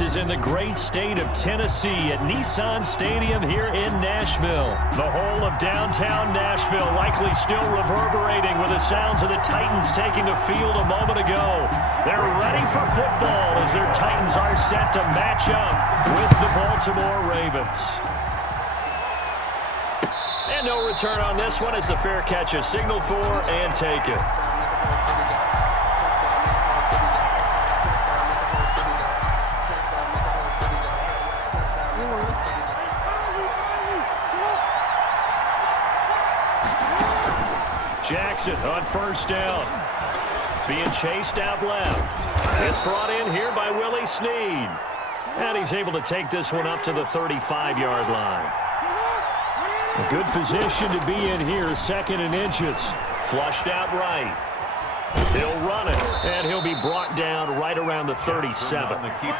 is in the great state of Tennessee at Nissan Stadium here in Nashville. The whole of downtown Nashville likely still reverberating with the sounds of the Titans taking the field a moment ago. They're ready for football as their Titans are set to match up with the Baltimore Ravens. And no return on this one as the fair catch is signaled for and taken. Jackson on first down. Being chased out left. It's brought in here by Willie Snead. And he's able to take this one up to the 35-yard line. A good position to be in here, 2nd and inches. Flushed out right. He'll run it, and he'll be brought down right around the 37.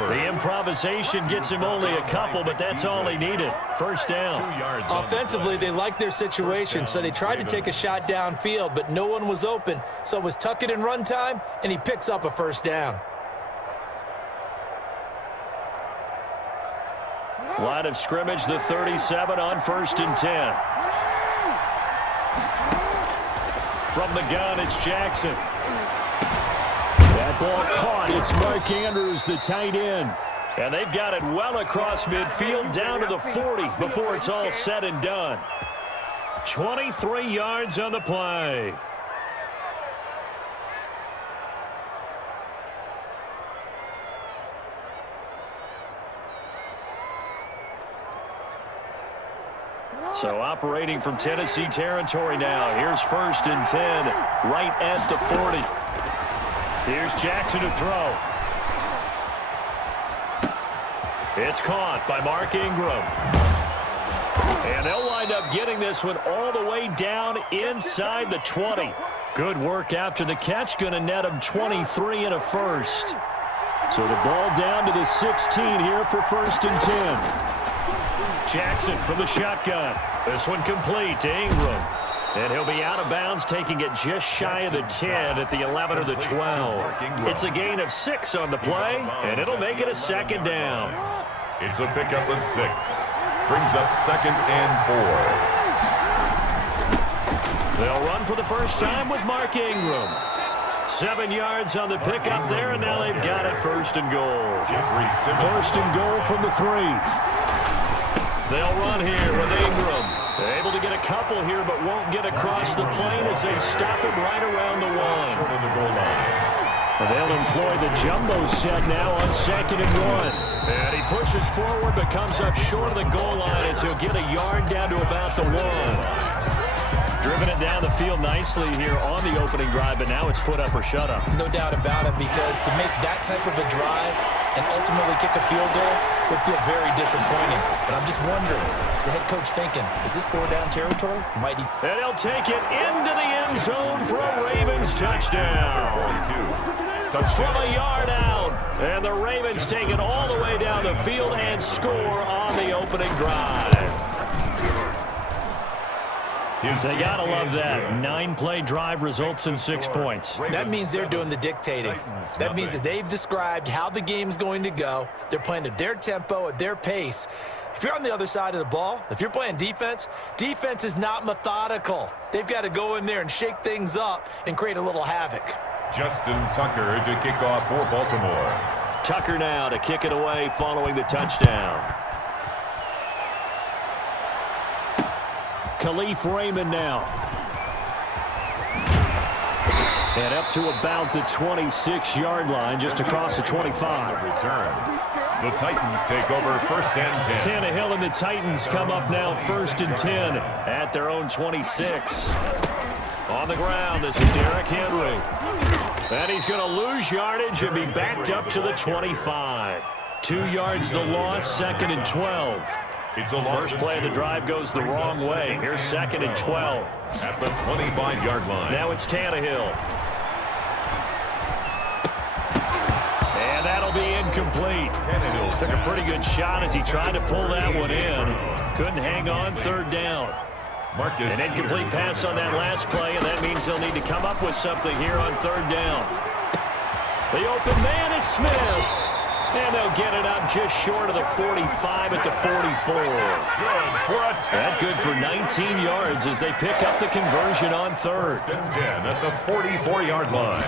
The improvisation gets him only a couple, but that's all he needed. First down. Offensively, they liked their situation, so they tried to take a shot downfield, but no one was open. So it was tuck it in run time, and he picks up a first down. Line of scrimmage, the 37 on 1st and 10. From the gun, it's Jackson. That ball caught. It's Mark Andrews, the tight end. And they've got it well across midfield down to the 40 before it's all said and done. 23 yards on the play. So operating from Tennessee territory now. Here's 1st and 10, right at the 40. Here's Jackson to throw. It's caught by Mark Ingram. And they'll wind up getting this one all the way down inside the 20. Good work after the catch. Going to net them 23 and a first. So the ball down to the 16 here for 1st and 10. Jackson from the shotgun. This one complete to Ingram. And he'll be out of bounds, taking it just shy of the 10 at the 11 or the 12. It's a gain of 6 on the play, and it'll make it a 2nd down. It's a pickup of 6. Brings up 2nd and 4. They'll run for the first time with Mark Ingram. 7 yards on the pickup there, and now they've got it 1st and goal. 1st and goal from the 3. They'll run here with Ingram. They're able to get a couple here, but won't get across the plane as they stop him right around the 1. They'll employ the jumbo set now on 2nd and 1. And he pushes forward, but comes up short of the goal line as he'll get a yard down to about the 1. Driven it down the field nicely here on the opening drive, but now it's put up or shut up. No doubt about it, because to make that type of a drive and ultimately kick a field goal would feel very disappointing. But I'm just wondering, is the head coach thinking, is this 4-down territory? Might he? And he'll take it into the end zone for a Ravens touchdown. From a yard out. And the Ravens take it all the way down the field and score on the opening drive. They gotta love that. 9-play drive results in 6 points. That means they're doing the dictating. That means that they've described how the game's going to go. They're playing at their tempo, at their pace. If you're on the other side of the ball, if you're playing defense, defense is not methodical. They've got to go in there and shake things up and create a little havoc. Justin Tucker to kick off for Baltimore. Tucker now to kick it away following the touchdown. Khalif Raymond now. And up to about the 26-yard line, just across the 25. Return. The Titans take over 1st and 10. Tannehill and the Titans come up now 1st and 10 at their own 26. On the ground, this is Derrick Henry. And he's going to lose yardage and be backed up to the 25. 2 yards the loss, 2nd and 12. First play of the drive goes the wrong way. Here's 2nd and 12. At the 25-yard line. Now it's Tannehill. And that'll be incomplete. Tannehill took a pretty good shot as he tried to pull that one in. Couldn't hang on 3rd down. An incomplete pass on that last play, and that means they'll need to come up with something here on 3rd down. The open man is Smith. And they'll get it up just short of the 45 at the 44. That's good for 19 yards as they pick up the conversion on third. 10 at the 44-yard line.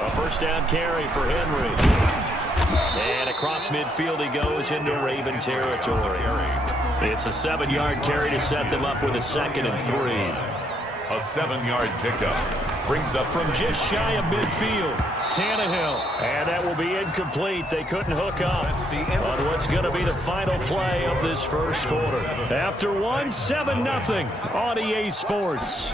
A first down carry for Henry. And across midfield he goes into Raven territory. It's a 7-yard carry to set them up with a 2nd and 3. A 7-yard pickup. Brings up from just shy of midfield. Tannehill. And that will be incomplete. They couldn't hook up on what's going to be the final play of this first quarter. After one, 7-0 on EA Sports.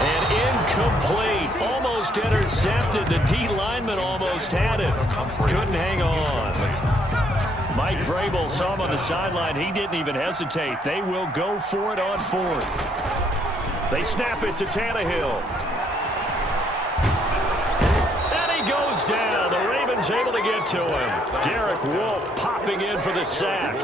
And incomplete. Almost intercepted. The D lineman almost had it. Couldn't hang on. Mike Vrabel saw him on the sideline. He didn't even hesitate. They will go for it on 4th. They snap it to Tannehill. And he goes down. The Ravens able to get to him. Derek Wolfe popping in for the sack.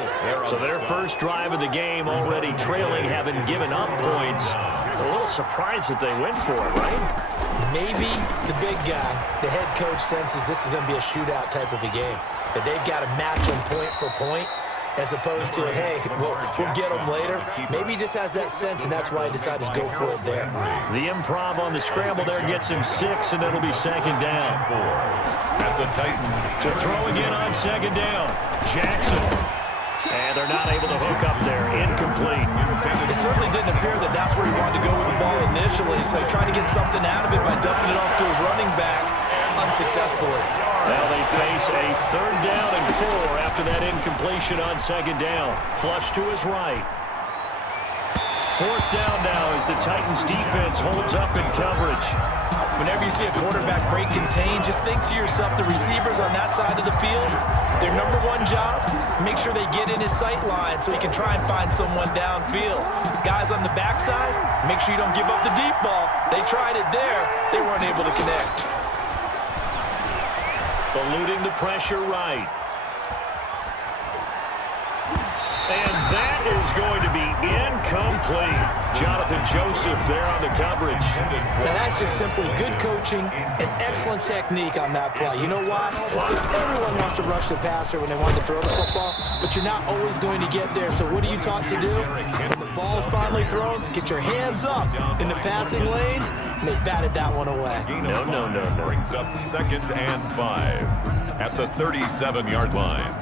So their first drive of the game already trailing, having given up points. A little surprised that they went for it, right? Maybe the big guy, the head coach, senses this is going to be a shootout type of a game. That they've got to match them point for point, as opposed to, hey, we'll get them later. Maybe he just has that sense, and that's why he decided to go for it there. The improv on the scramble there gets him 6, and it'll be 2nd down. At the Titans. To throw again on 2nd down. Jackson. And they're not able to hook up there. Incomplete. It certainly didn't appear that that's where he wanted to go with the ball initially, so he tried to get something out of it by dumping it off to his running back unsuccessfully. Now they face a 3rd down and 4 after that incompletion on 2nd down. Flush to his right. 4th down now as the Titans defense holds up in coverage. Whenever you see a quarterback break contain, just think to yourself, the receivers on that side of the field, their number one job, make sure they get in his sight line so he can try and find someone downfield. Guys on the backside, make sure you don't give up the deep ball. They tried it there. They weren't able to connect. Eluding the pressure right. And that is going to be incomplete. Jonathan Joseph there on the coverage. Now that's just simply good coaching and excellent technique on that play. You know why? Because everyone wants to rush the passer when they want to throw the football, but you're not always going to get there. So what are you taught to do? When the ball's finally thrown, get your hands up in the passing lanes, and they batted that one away. No. Brings up 2nd and 5 at the 37-yard line.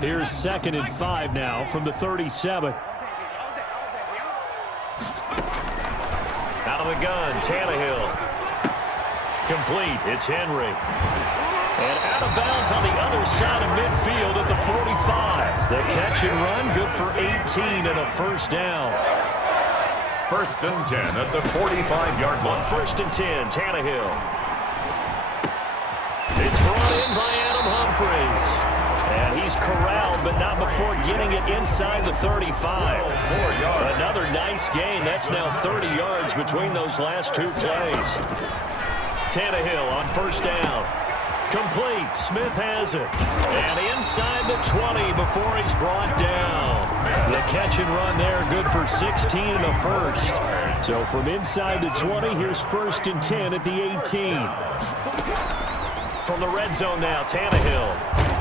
Here's 2nd and 5 now from the 37. Out of the gun, Tannehill. Complete, it's Henry. And out of bounds on the other side of midfield at the 45. The catch and run, good for 18 and a 1st down. 1st and 10 at the 45-yard line. 1st and 10, Tannehill. It's brought in by Adam Humphries. And he's corralled, but not before getting it inside the 35. Another nice gain. That's now 30 yards between those last 2 plays. Tannehill on 1st down. Complete. Smith has it. And inside the 20 before he's brought down. The catch and run there, good for 16 and a 1st. So from inside the 20, here's 1st and 10 at the 18. From the red zone now, Tannehill.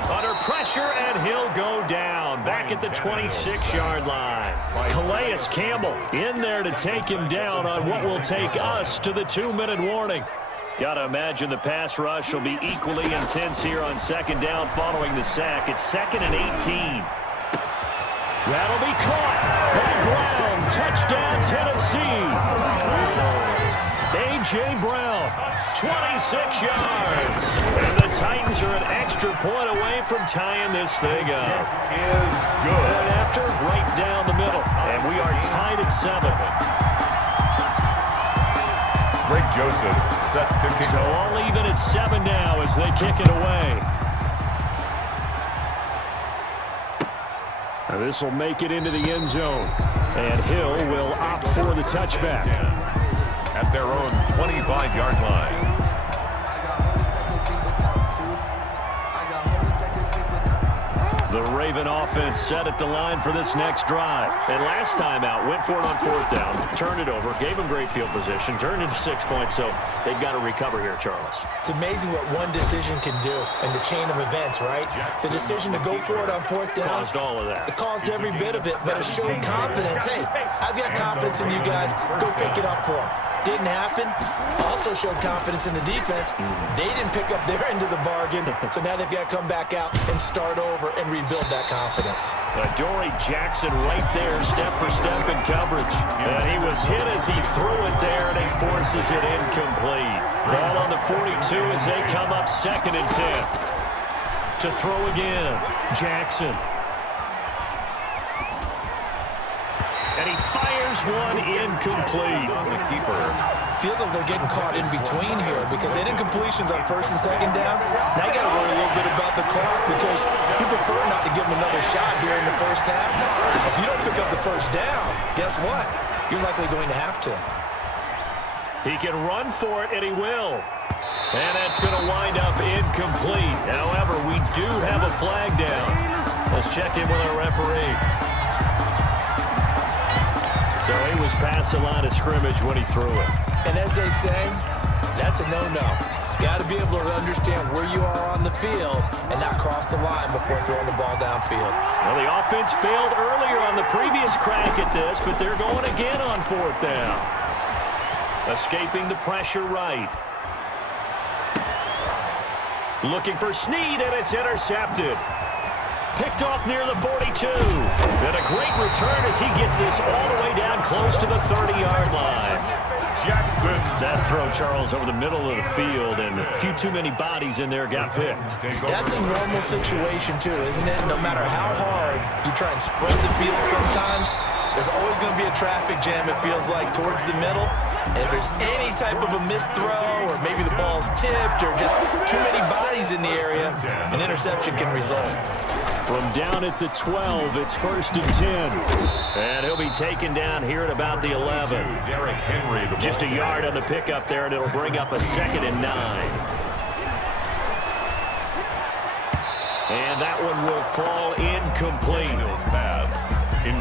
Under pressure, and he'll go down. Back at the 26-yard line. Calais Campbell in there to take him down on what will take us to the 2-minute warning. Got to imagine the pass rush will be equally intense here on 2nd down following the sack. It's 2nd and 18. That'll be caught by Brown. Touchdown, Tennessee. A.J. Brown, 26 yards. And the Titans are an extra point away from tying this thing up. Is good. And after, right down the middle. And we are tied at 7. Greg Joseph set to kick. So all even at 7 now as they kick it away. Now this will make it into the end zone. And Hill will opt for the touchback. At their own 25-yard line. The The Raven offense set at the line for this next drive. And last time out, went for it on 4th down, turned it over, gave them great field position, turned into 6 points, so they've got to recover here, Charles. It's amazing what one decision can do in the chain of events, right? The decision to go for it on 4th down. Caused all of that. It caused every bit of it, but it showed confidence. Hey, I've got confidence in you guys. Go pick it up for them. Didn't happen. Also showed confidence in the defense. They didn't pick up their end of the bargain, so now they've got to come back out and start over and rebuild that confidence. Dory Jackson right there, step for step in coverage. And he was hit as he threw it there, and he forces it incomplete. Ball on the 42 as they come up 2nd and 10. To throw again, Jackson. And he fires one incomplete. The keeper. Feels like they're getting caught in between here because they did incompletions on 1st and 2nd down. Now you got to worry a little bit about the clock because you prefer not to give them another shot here in the 1st half. If you don't pick up the 1st down, guess what? You're likely going to have to. He can run for it, and he will. And that's going to wind up incomplete. However, we do have a flag down. Let's check in with our referee. So he was past the line of scrimmage when he threw it. And as they say, that's a no-no. Got to be able to understand where you are on the field and not cross the line before throwing the ball downfield. Well, the offense failed earlier on the previous crack at this, but they're going again on 4th down. Escaping the pressure right. Looking for Snead, and it's intercepted. Picked off near the 42. And a great return as he gets this all the way down close to the 30-yard line. Jackson. That throw, Charles, over the middle of the field, and a few too many bodies in there got picked. That's a normal situation, too, isn't it? No matter how hard you try and spread the field sometimes, there's always going to be a traffic jam, it feels like, towards the middle. And if there's any type of a missed throw or maybe the ball's tipped or just too many bodies in the area, an interception can result. From down at the 12, it's 1st and 10. And he'll be taken down here at about the 11. Derrick Henry. Just a yard on the pickup there, and it'll bring up a 2nd and 9. And that one will fall incomplete.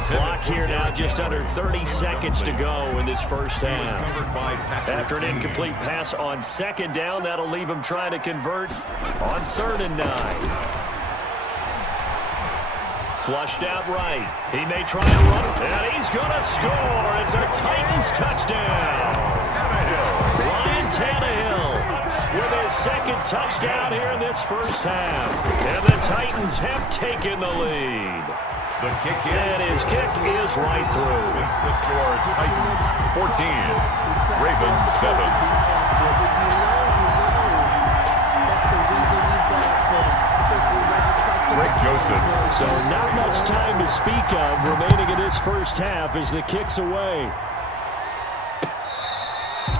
Clock here now, just under 30 seconds to go in this 1st half. After an incomplete pass on 2nd down, that'll leave him trying to convert on 3rd and 9. Flushed out right. He may try and run it, and he's going to score. It's our Titans touchdown. Ryan Tannehill with his 2nd touchdown here in this 1st half. And the Titans have taken the lead. The kick in. And his kick is right through. Makes the score Titans 14, Ravens 7. Greg Joseph. So not much time to speak of remaining in this 1st half as the kick's away.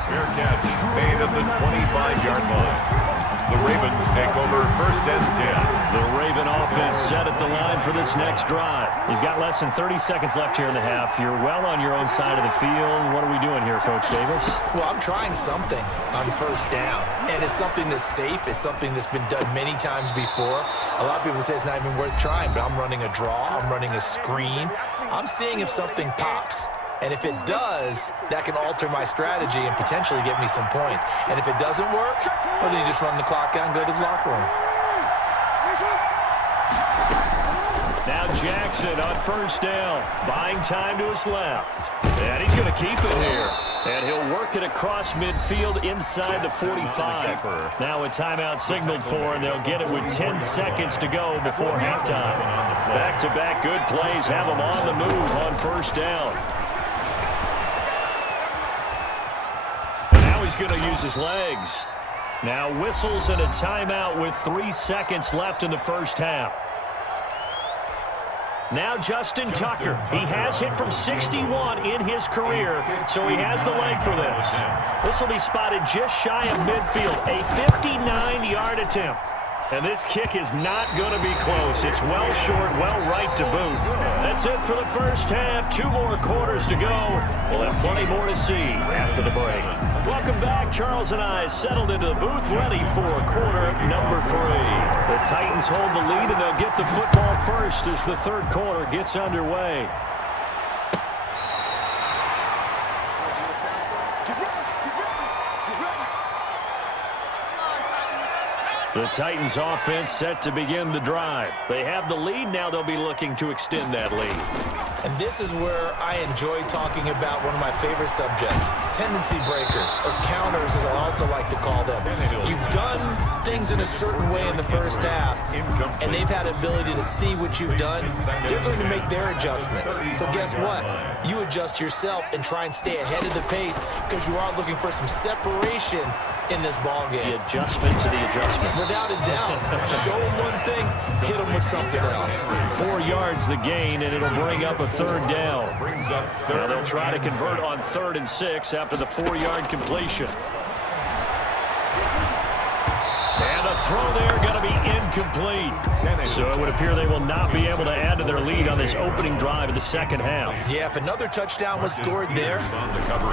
Fair catch made at the 25-yard line. The Ravens take over 1st and 10. The Raven offense set at the line for this next drive. You've got less than 30 seconds left here in the half. You're well on your own side of the field. What are we doing here, Coach Davis? Well, I'm trying something on 1st down, and it's something that's safe. It's something that's been done many times before. A lot of people say it's not even worth trying, but I'm running a draw. I'm running a screen. I'm seeing if something pops. And if it does, that can alter my strategy and potentially get me some points. And if it doesn't work, well, then you just run the clock out and go to the locker room. Now Jackson on 1st down, buying time to his left. And he's going to keep it here. And he'll work it across midfield inside the 45. Now a timeout signaled for, and they'll get it with 10 seconds to go before halftime. Back-to-back good plays have them on the move on 1st down. He's going to use his legs. Now whistles and a timeout with 3 seconds left in the 1st half. Now Justin Tucker. He has hit from 61 in his career, so he has the leg for this. This will be spotted just shy of midfield. A 59-yard attempt. And this kick is not going to be close. It's well short, well right to boot. That's it for the 1st half. 2 more quarters to go. We'll have plenty more to see after the break. Welcome back. Charles and I settled into the booth, ready for quarter number 3. The Titans hold the lead, and they'll get the football first as the third quarter gets underway. The Titans offense set to begin the drive. They have the lead. Now they'll be looking to extend that lead. And this is where I enjoy talking about one of my favorite subjects, tendency breakers, or counters as I also like to call them. You've done things in a certain way in the first half, and they've had the ability to see what you've done. They're going to make their adjustments. So guess what? You adjust yourself and try and stay ahead of the pace because you are looking for some separation in this ball game. The adjustment to the adjustment. Without a doubt. Show them one thing, hit them with something else. 4 yards the gain, and it'll bring up a third down. Now they'll try to convert on 3rd and 6 after the 4-yard completion. And a throw there going to be incomplete. So it would appear they will not be able to add to their lead on this opening drive of the second half. Yeah, if another touchdown was scored there,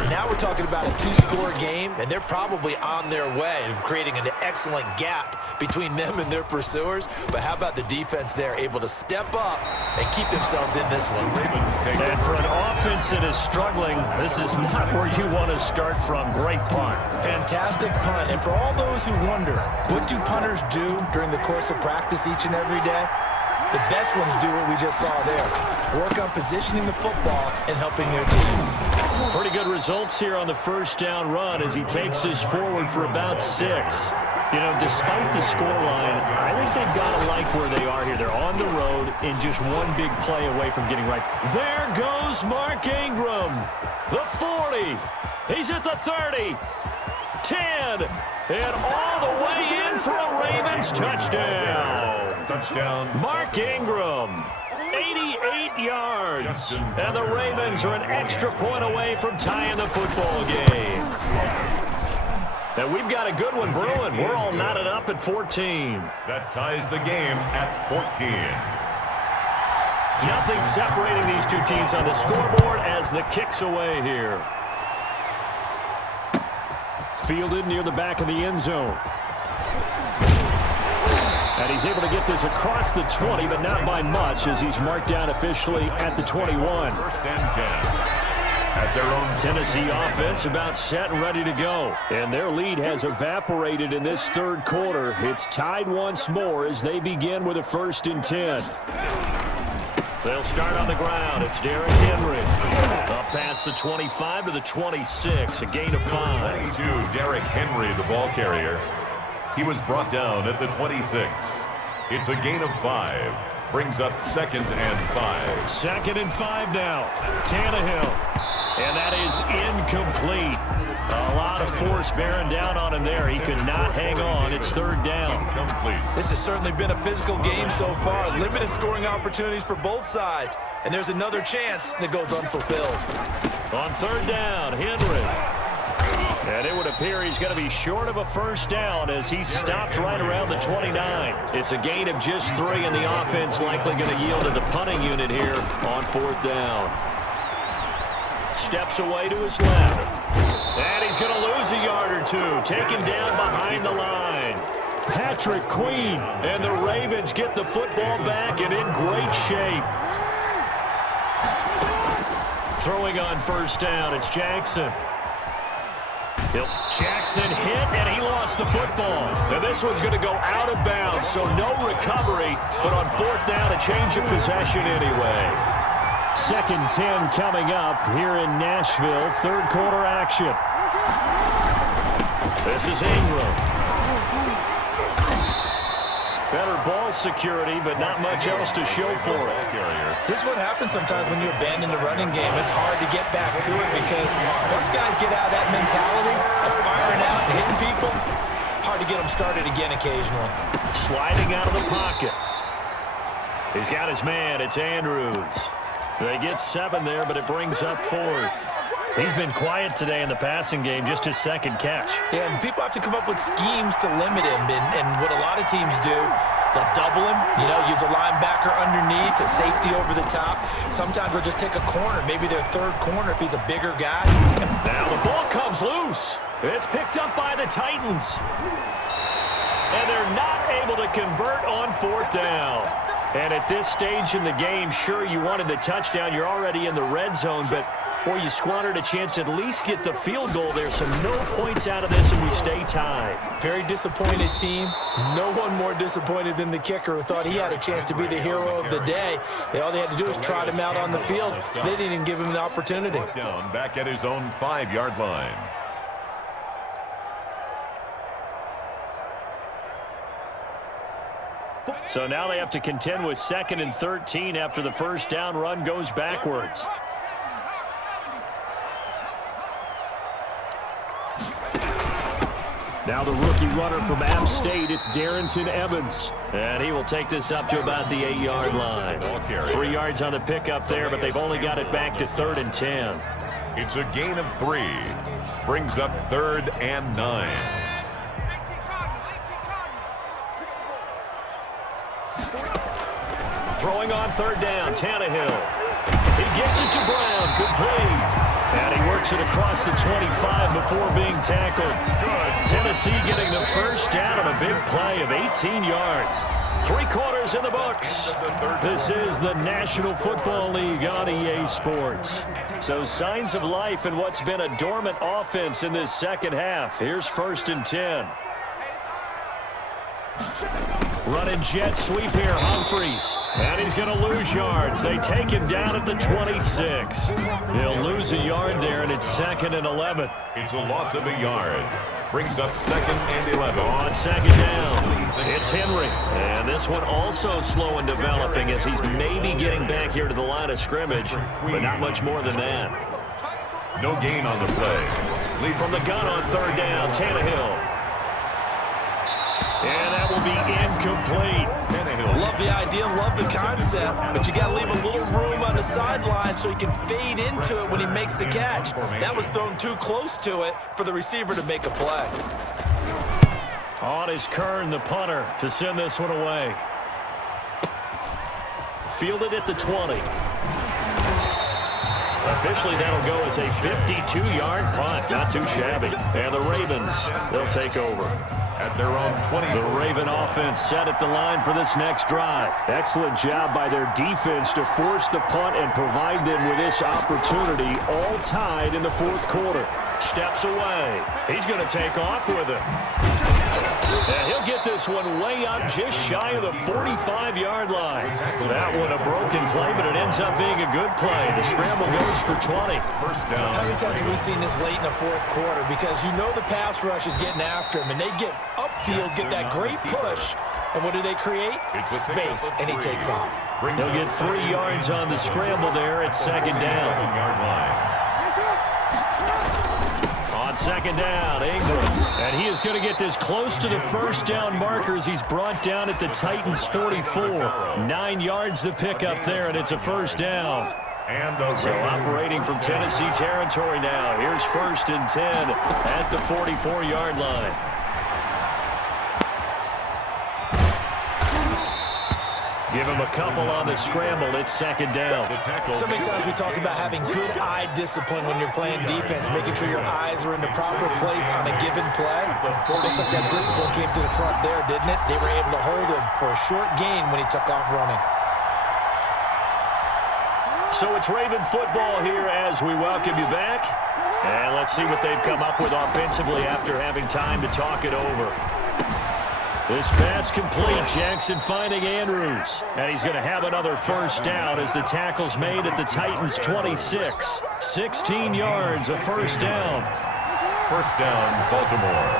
now we're talking about a 2-score game, and they're probably on their way of creating an excellent gap between them and their pursuers. But how about the defense there, able to step up and keep themselves in this one? And for an offense that is struggling, this is not where you want to start from. Great punt. Fantastic punt. And for all those who wonder, what do punters do during the course of practice each and every day? The best ones do what we just saw there. Work on positioning the football and helping their team. Pretty good results here on the first down run as he takes this forward for about 6. You know, despite the scoreline, I think they've got to like where they are here. They're on the road and just one big play away from getting right. There goes Mark Ingram. The 40. He's at the 30. 10. And all the way in for a Ravens touchdown. Touchdown. Mark Ingram. 88 yards. And the Ravens are an extra point away from tying the football game. And we've got a good one brewing. We're all knotted up at 14. That ties the game at 14. Nothing separating these two teams on the scoreboard as the kick's away here. Fielded near the back of the end zone. And he's able to get this across the 20, but not by much as he's marked down officially at the 21. First and 10. At their own Tennessee offense about set and ready to go. And their lead has evaporated in this third quarter. It's tied once more as they begin with a 1st and 10. They'll start on the ground. It's Derrick Henry. Up past the 25 to the 26, a gain of 5. 22, Derrick Henry, the ball carrier. He was brought down at the 26. It's a gain of 5. Brings up 2nd and 5. 2nd and 5 now. Tannehill. And that is incomplete. A lot of force bearing down on him there. He could not hang on. It's 3rd down. Incomplete. This has certainly been a physical game so far. Limited scoring opportunities for both sides. And there's another chance that goes unfulfilled. On 3rd down, Henry. And it would appear he's going to be short of a 1st down as he stopped right around the 29. It's a gain of just 3, and the offense likely going to yield to the punting unit here on 4th down. Steps away to his left. And he's going to lose a yard or 2. Taken down behind the line. Patrick Queen. And the Ravens get the football back and in great shape. Throwing on 1st down, it's Jackson. Jackson hit, and he lost the football. Now this one's going to go out of bounds, so no recovery. But on 4th down, a change of possession anyway. 2nd 10 coming up here in Nashville. 3rd quarter action. This is Ingram. Better ball security, but not much else to show for it. This is what happens sometimes when you abandon the running game. It's hard to get back to it because once guys get out of that mentality of firing out and hitting people, hard to get them started again occasionally. Sliding out of the pocket. He's got his man. It's Andrews. They get 7 there, but it brings up 4th. He's been quiet today in the passing game, just his 2nd catch. Yeah, and people have to come up with schemes to limit him, and what a lot of teams do, they'll double him, use a linebacker underneath, a safety over the top. Sometimes they'll just take a corner, maybe their 3rd corner if he's a bigger guy. Now the ball comes loose. It's picked up by the Titans. And they're not able to convert on 4th down. And at this stage in the game, sure, you wanted the touchdown. You're already in the red zone, but, boy, you squandered a chance to at least get the field goal there. So no points out of this, and we stay tied. Very disappointed team. No one more disappointed than the kicker, who thought he had a chance to be the hero of the day. All they had to do was trot him out on the field. They didn't even give him the opportunity. Down back at his own 5-yard line. So now they have to contend with 2nd and 13 after the first down run goes backwards. Now the rookie runner from App State, it's Darrington Evans. And he will take this up to about the 8-yard line. 3 yards on the pickup there, but they've only got it back to 3rd and 10. It's a gain of 3. Brings up 3rd and 9. Throwing on 3rd down, Tannehill. He gets it to Brown, complete. And he works it across the 25 before being tackled. Good. Tennessee getting the first down on a big play of 18 yards. 3 quarters in the books. This is the National Football League on EA Sports. So signs of life in what's been a dormant offense in this second half. Here's 1st and 10. Running jet sweep here, Humphries. And he's going to lose yards. They take him down at the 26. He'll lose a yard there, and it's 2nd and 11. It's a loss of a yard. Brings up 2nd and 11. On 2nd down, it's Henry. And this one also slow in developing as he's maybe getting back here to the line of scrimmage, but not much more than that. No gain on the play. From the gun on 3rd down, Tannehill. And that will be incomplete. Love the idea, love the concept, but you got to leave a little room on the sideline so he can fade into it when he makes the catch. That was thrown too close to it for the receiver to make a play. On is Kern, the punter, to send this one away. Fielded at the 20. Officially, that'll go as a 52-yard punt. Not too shabby. And the Ravens, they'll take over. At their own 20. The Raven offense set at the line for this next drive. Excellent job by their defense to force the punt and provide them with this opportunity, all tied in the 4th quarter. Steps away. He's going to take off with it. And he'll get this one way up just shy of the 45-yard line. That one a broken play, but it ends up being a good play. The scramble goes for 20. First down. How many times have we seen this late in the 4th quarter? Because you know the pass rush is getting after him, and they get upfield, get that great push, and what do they create? Space, and he takes off. He'll get 3 yards on the scramble there at 2nd down. 7-yard line. On 2nd down, Ingram. And he is going to get this close to the first down markers. He's brought down at the Titans' 44. 9 yards to pick up there, and it's a first down. So operating from Tennessee territory now. Here's 1st and 10 at the 44-yard line. Give him a couple on the scramble. It's 2nd down. So many times we talk about having good eye discipline when you're playing defense, making sure your eyes are in the proper place on a given play. Looks like that discipline came to the front there, didn't it? They were able to hold him for a short gain when he took off running. So it's Raven football here as we welcome you back. And let's see what they've come up with offensively after having time to talk it over. This pass complete. Jackson finding Andrews. And he's going to have another first down as the tackle's made at the Titans' 26. 16 yards, a first down. First down, Baltimore.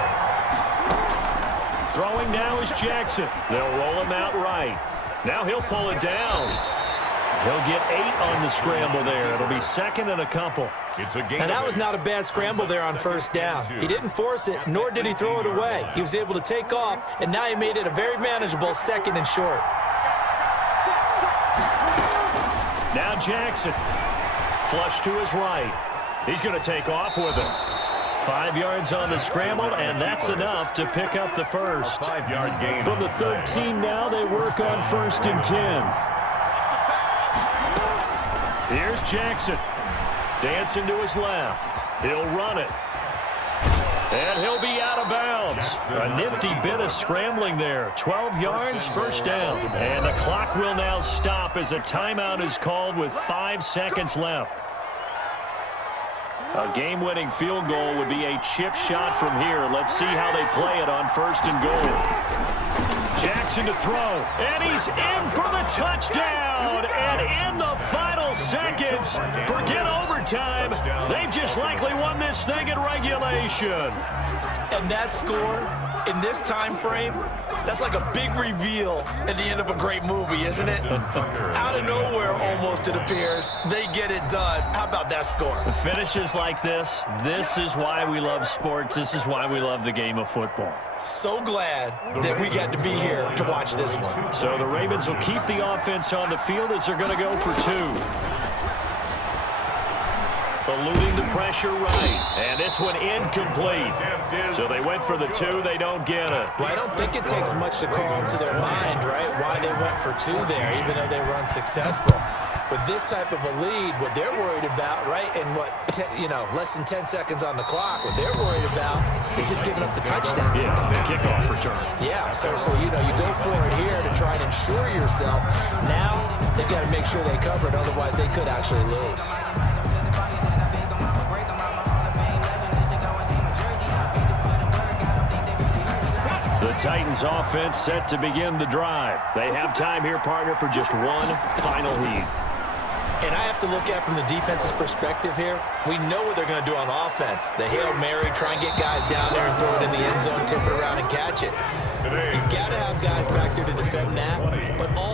Throwing now is Jackson. They'll roll him out right. Now he'll pull it down. He'll get 8 on the scramble there. It'll be 2nd and a couple. And that was not a bad scramble there on first down. He didn't force it, nor did he throw it away. He was able to take off, and now he made it a very manageable 2nd and short. Now Jackson. Flush to his right. He's going to take off with it. 5 yards on the scramble, and that's enough to pick up the first. 5-yard gain. From the 13 now, they work on 1st and 10. Here's Jackson. Dancing to his left. He'll run it. And he'll be out of bounds. A nifty bit of scrambling there. 12 yards, first down. And the clock will now stop as a timeout is called with 5 seconds left. A game-winning field goal would be a chip shot from here. Let's see how they play it on 1st and goal. Jackson to throw, and he's in for the touchdown. And in the final seconds, forget overtime. They've just likely won this thing in regulation. And that score in this time frame, that's like a big reveal at the end of a great movie, isn't it? Out of nowhere, almost, it appears, they get it done. How about that score? Finishes like this is why we love sports. This is why we love the game of football. So glad that we got to be here to watch this one. So the Ravens will keep the offense on the field as they're going to go for 2. Eluding the pressure right. And this one incomplete. So they went for the 2. They don't get it. Well, I don't think it takes much to crawl into their mind, right, why they went for 2 there, even though they were unsuccessful. With this type of a lead, what they're worried about, right, and less than 10 seconds on the clock, what they're worried about is just giving up the touchdown. Yeah, the kickoff return. Yeah, so you go for it here to try and ensure yourself. Now they've got to make sure they cover it, otherwise they could actually lose. The Titans offense set to begin the drive. They have time here, partner, for just one final heave. And I have to look at from the defense's perspective here. We know what they're going to do on offense. The Hail Mary, try and get guys down there and throw it in the end zone, tip it around and catch it. You've got to have guys back there to defend that, but all